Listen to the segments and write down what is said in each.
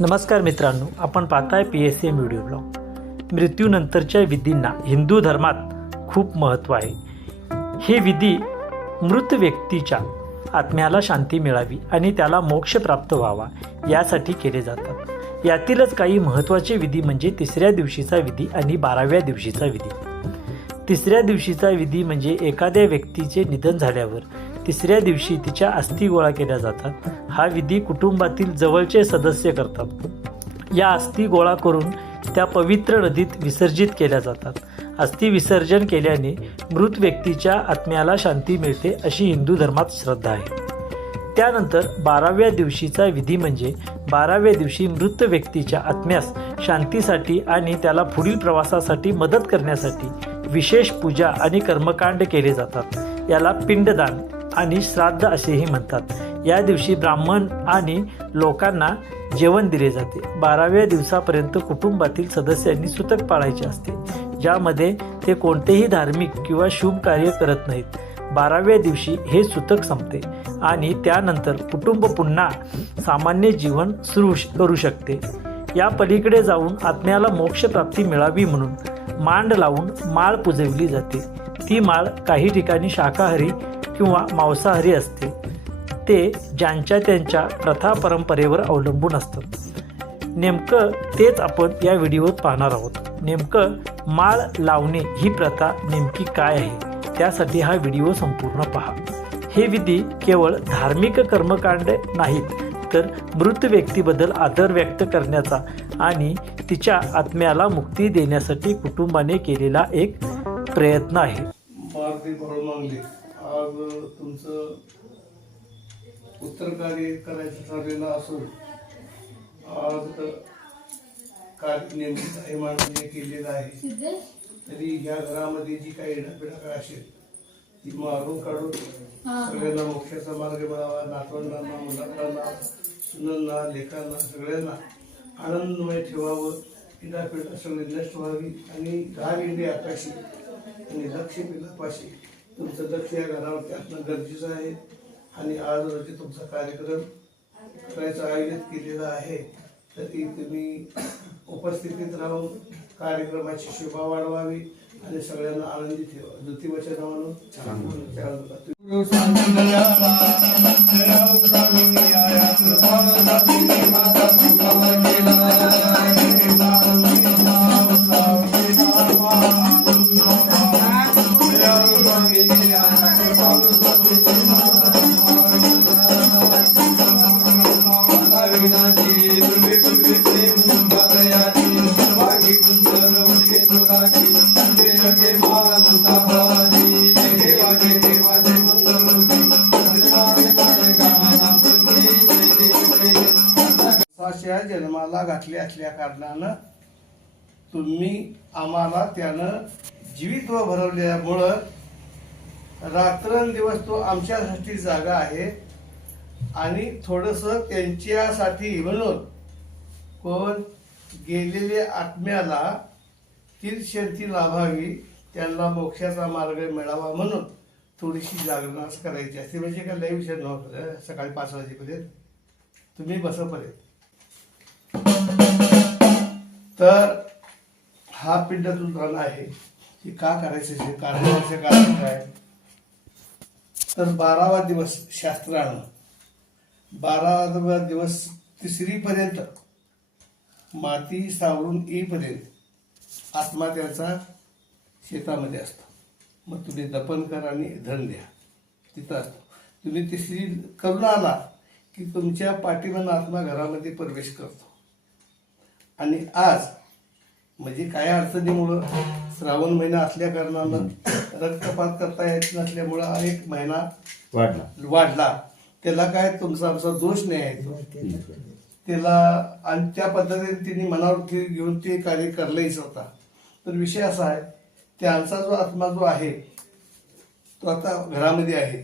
नमस्कार मित्रांनो आपण पाहताय P S M video blog मृत्यूनंतरच्या विधींना हिंदू धर्मात खूप महत्त्व आहे. हे विधी मृत व्यक्तीच्या आत्म्याला शांती मिळावी आणि त्याला मोक्ष प्राप्त व्हावा यासाठी केले जातात. यातीलच काही महत्त्वाचे विधी म्हणजे तिसऱ्या दिवशीचा विधी आणि बाराव्या दिवशीचा विधी. तिसऱ्या दिवशीचा विधी म्हणजे एखाद्या व्यक्तीचे निधन झाल्यावर तिसऱ्या दिवशी तिच्या अस्थी गोळा केल्या जातात. हा विधी कुटुंबातील जवळचे सदस्य करतात. या अस्थी गोळा करून त्या पवित्र नदीत विसर्जित केल्या जातात. अस्थि विसर्जन केल्याने मृत व्यक्तीच्या आत्म्याला शांती मिळते अशी हिंदू धर्मात श्रद्धा आहे. त्यानंतर बाराव्या दिवशीचा विधी म्हणजे बाराव्या दिवशी मृत व्यक्तीच्या आत्म्यास शांतीसाठी आणि त्याला पुढील प्रवासासाठी मदत करण्यासाठी विशेष पूजा आणि कर्मकांड केले जातात. याला पिंडदान आणि श्राद्ध असेही म्हणतात. या दिवशी ब्राह्मण आणि लोकांना जेवण दिले जाते. बाराव्या दिवसापर्यंत कुटुंबातील सदस्यांनी सुतक पाळायचे असते ज्यामध्ये ते कोणतेही धार्मिक किंवा शुभ कार्य करत नाहीत. बाराव्या दिवशी हे सुतक संपते आणि त्यानंतर कुटुंब पुन्हा सामान्य जीवन सुरू करू शकते. या पलीकडे जाऊन आत्म्याला मोक्षप्राप्ती मिळावी म्हणून मांड लावून माळ पुजवली जाते. ती माळ काही ठिकाणी शाकाहारी किंवा मांसाहारी असते ते ज्यांच्या त्यांच्या प्रथा परंपरेवर अवलंबून असतं नेमकं तेच आपण या व्हिडिओत पाहणार आहोत. नेमकं माळ लावणे ही प्रथा नेमकी काय आहे त्यासाठी हा व्हिडिओ संपूर्ण पहा. हे विधी केवळ धार्मिक कर्मकांड नाहीत तर मृत व्यक्तीबद्दल आदर व्यक्त करण्याचा आणि तिच्या आत्म्याला मुक्ती देण्यासाठी कुटुंबाने केलेला एक प्रयत्न आहे. आज तुमचं उत्तर कार्य करायचं ठरलेलं असून आज कार्य केलेलं आहे. तरी या घरामध्ये जी काही इडापिडा असेल ती मारून काढून सगळ्यांना मोक्षाचा मार्ग मिळावा नातवंडांना मुलांना सुनांना लेखांना सगळ्यांना आनंदमय ठेवावं. इडापिडा सगळी नष्ट व्हावी आणि दहा इंडी आकाशी आणि लक्ष पिलापाशी तुमचं लक्ष या घरावरती असणं गरजेचं आहे. आणि आज रोजी तुमचा कार्यक्रम करायचं आयोजित केलेला आहे. तरी तुम्ही उपस्थितीत राहून कार्यक्रमाची शोभा वाढवावी आणि सगळ्यांना आनंदी ठेवा. ज्योतिबाच्या म्हणून जन्माला घातले असल्या कारणानं तुम्ही आम्हाला त्यानं जीवित्व भरवल्यामुळं रात्रंदिवस तो आमच्यासाठी जागा आहे. आणि थोडस त्यांच्यासाठी म्हणून कोण गेलेल्या आत्म्याला तीर्थशांती लाभावी त्यांना मोक्षाचा मार्ग मिळावा म्हणून थोडीशी जागरणास करायची असते. म्हणजे काय लय विषय नव्हतं सकाळी पाच वाजेपर्यंत. तुम्ही बसपर्यंत. तर हा पिंडातून रान आहे. की का करायचं? हे कारण काय? तर बारावा दिवस शास्त्रानं बारावा दिवस तिसरीपर्यंत. माती सावरून येईपर्यंत. आत्मा त्याचा शेतामध्ये असतो. मग तुम्ही दफन करा आणि धन द्या. तिथं असतो. तुम्ही तिसरी करून आला की तुमच्या पाठीमागं आत्मा घरामध्ये प्रवेश करतो. आणि आज म्हणजे काय अडचणीमुळं? श्रावण महिना असल्या कारणानं रक्तपात करता येत नसल्यामुळं एक महिना वाढला. वाढला. त्याला काय तुमचा आमचा दोष नाही आहे त्याला आणि त्या पद्धतीने तिने मनावरती घेऊन ते कार्य करलंच होता तर विषय असा आहे त्यांचा जो आत्मा जो आहे तो आता घरामध्ये आहे.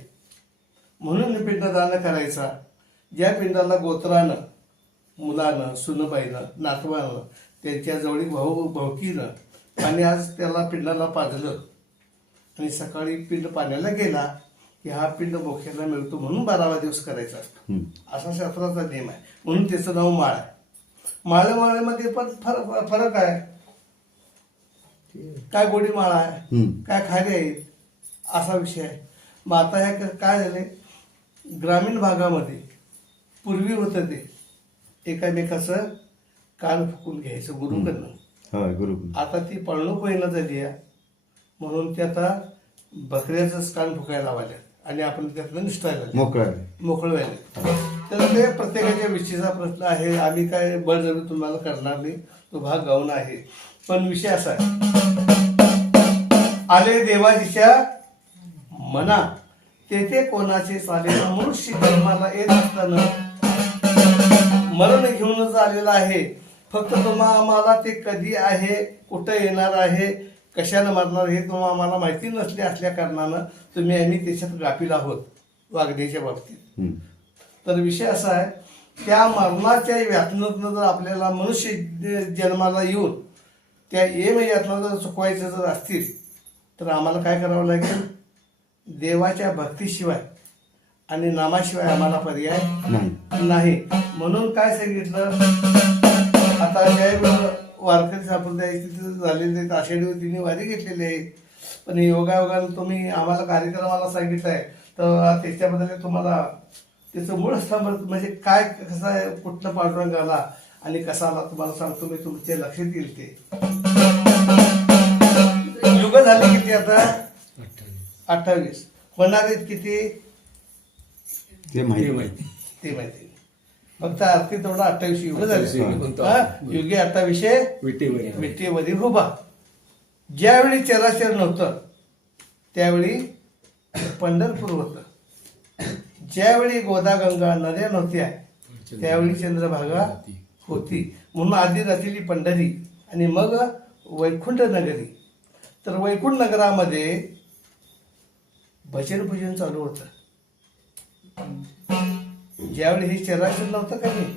म्हणून पिंडदान करायचा. ज्या पिंडाला गोत्रानं मुलानं सुनबाईनं नातवानं त्यांच्या जवळीक भाऊ भावकीनं आणि आज त्याला पिंडाला पाजलं. आणि सकाळी पिंड पाण्याला गेला की हा पिंड मोक्याला मिळतो म्हणून बारावा दिवस करायचा. असतो. असा शास्त्राचा नियम आहे. म्हणून त्याचं नाव माळ आहे. माळे माळेमध्ये पण फरक फरक आहे. काय गोडी माळा आहे. काय खारे आहेत असा विषय आहे. मग आता ह्या काय झाले ग्रामीण भागामध्ये पूर्वी होतं ते. एकामेकाचं कान फुकून घ्यायचं गुरुकडनं. हा गुरु. आता ती पळणूक होईना झाली आहे म्हणून ते आता बकऱ्याचंच कान फुकायला लावायला. आणि आपण त्यातनं निष्ठायला मोकळा मोकळ व्हायला. तर ते प्रत्येकाच्या विषयीचा प्रश्न आहे. आम्ही काय बळजबरी तुम्हाला करणार नाही तो भाग गाऊन आहे. पण विषय असा आहे. आले देवाजीच्या मना. तेथे कोणाचे चाले मनुष्य जन्माला येत असताना मरण घेऊनच आलेला आहे. फक्त तुम्हा आम्हाला ते कधी आहे कुठं येणार आहे कशानं मरणार हे तुम्हाला आम्हाला माहिती नसले असल्या कारणानं तुम्ही आम्ही त्याच्यात गाफील आहोत वागण्याच्या बाबतीत. तर विषय असा आहे त्या मरणाच्या यातनातनं जर आपल्याला मनुष्य जन्माला येऊन त्या एम यातना जर चुकवायचं जर असतील तर आम्हाला काय करावं लागेल? देवाच्या भक्तीशिवाय आणि नामाशिवाय आम्हाला पर्याय नाही. म्हणून काय सांगितलं? आता ज्या वारकरी संप्रदाय तिथे झालेले आहेत आषाढी तिने वारी घेतलेली आहे पण योगायोगानं तुम्ही आम्हाला कार्यक्रमाला सांगितलंय. तर त्याच्याबद्दल तुम्हाला त्याचं मूळ स्तंभ म्हणजे काय कसं आहे कुठलं पांडुरंग आला आणि कसा आला तुम्हाला सांगतो मी तुमच्या लक्षात येईल ते. युग झाले किती आता? अठ्ठावीस. होणार आहेत किती? ते माहिती. ते माहिती. फक्त आरती तेवढा अठ्ठावीस युग झाले. युगे अठ्ठावीसशे विटेवर विटेमध्ये उभा. ज्यावेळी चराचर नव्हतं त्यावेळी पंढरपूर होतं. ज्यावेळी गोदागंगा नद्या नव्हत्या त्यावेळी चंद्रभागा होती. म्हणून आधी रचली पंढरी आणि मग वैकुंठ नगरी. तर वैकुंठ नगरामध्ये भजन पूजन चालू होतं. ज्यावेळी हे चराचर नव्हतं का नाही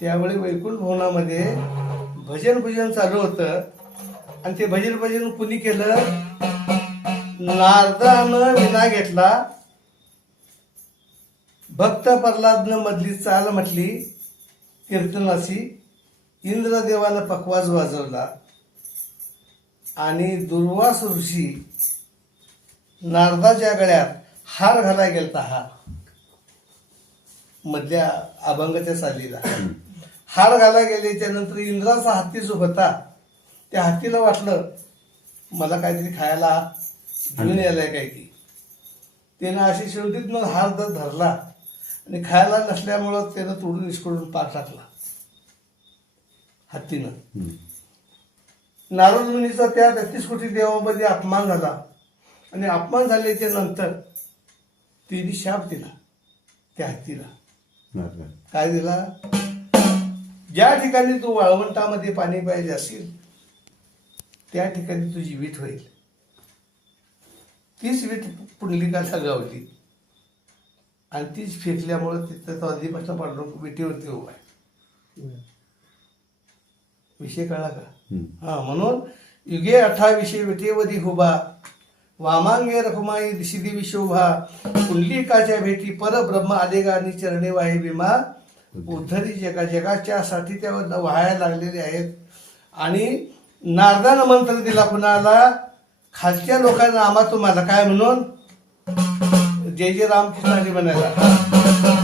त्यावेळी वैकुंठ भवनामध्ये भजन भजन चालू होतं. आणि ते भजन भजन कुणी केलं? नारदानं विना घेतला. भक्त प्रल्हादनं मधली चाल म्हटली कीर्तनाची. इंद्रदेवानं पकवाज वाजवला. आणि दुर्वास ऋषी नारदाच्या गळ्यात हार घालाय गेलता हार मधल्या अभंगाच्या चालीला हार घाला गेल्याच्यानंतर इंद्राचा हत्ती जो होता त्या हत्तीला वाटलं मला काहीतरी खायला घेऊन यायलाय काय की? त्यानं अशी शेवटीतनं हार जर धरला आणि खायला नसल्यामुळं त्यानं तोडून निष्कडून पार टाकला. हत्तीनं. नारद मुनीचा त्या तेहतीस कोटी देवामध्ये अपमान झाला. आणि अपमान झाल्याच्यानंतर तिने शाप दिला त्या हत्तीला. काय दिला? ज्या ठिकाणी तू वाळवंटामध्ये पाणी पाहिजे असेल त्या ठिकाणी तुझी वीट होईल. तीच वीट पुंडलिकाला गावली आणि तीच फेकल्यामुळं तिथं तो आधीपासून पाडलो विटेवरती उभा आहे. विषय कळला का. हा म्हणून युगे अठ्ठावीसशे विटेवरी हुबा वामांगे रखुमाई दिशिदी विशोभा पुंडलिकाच्या भेटी परब्रह्म आलेगा आणि चरणे वाहे भीमा उद्धरी जगा जगाच्या साठी त्यावर व्हायला लागलेले आहेत. आणि नारदानं मंत्र दिला कुणाला? खालच्या लोकांना आम्हा तुम्हाला काय म्हणून? जय जय रामकृष्णाजी म्हणायला.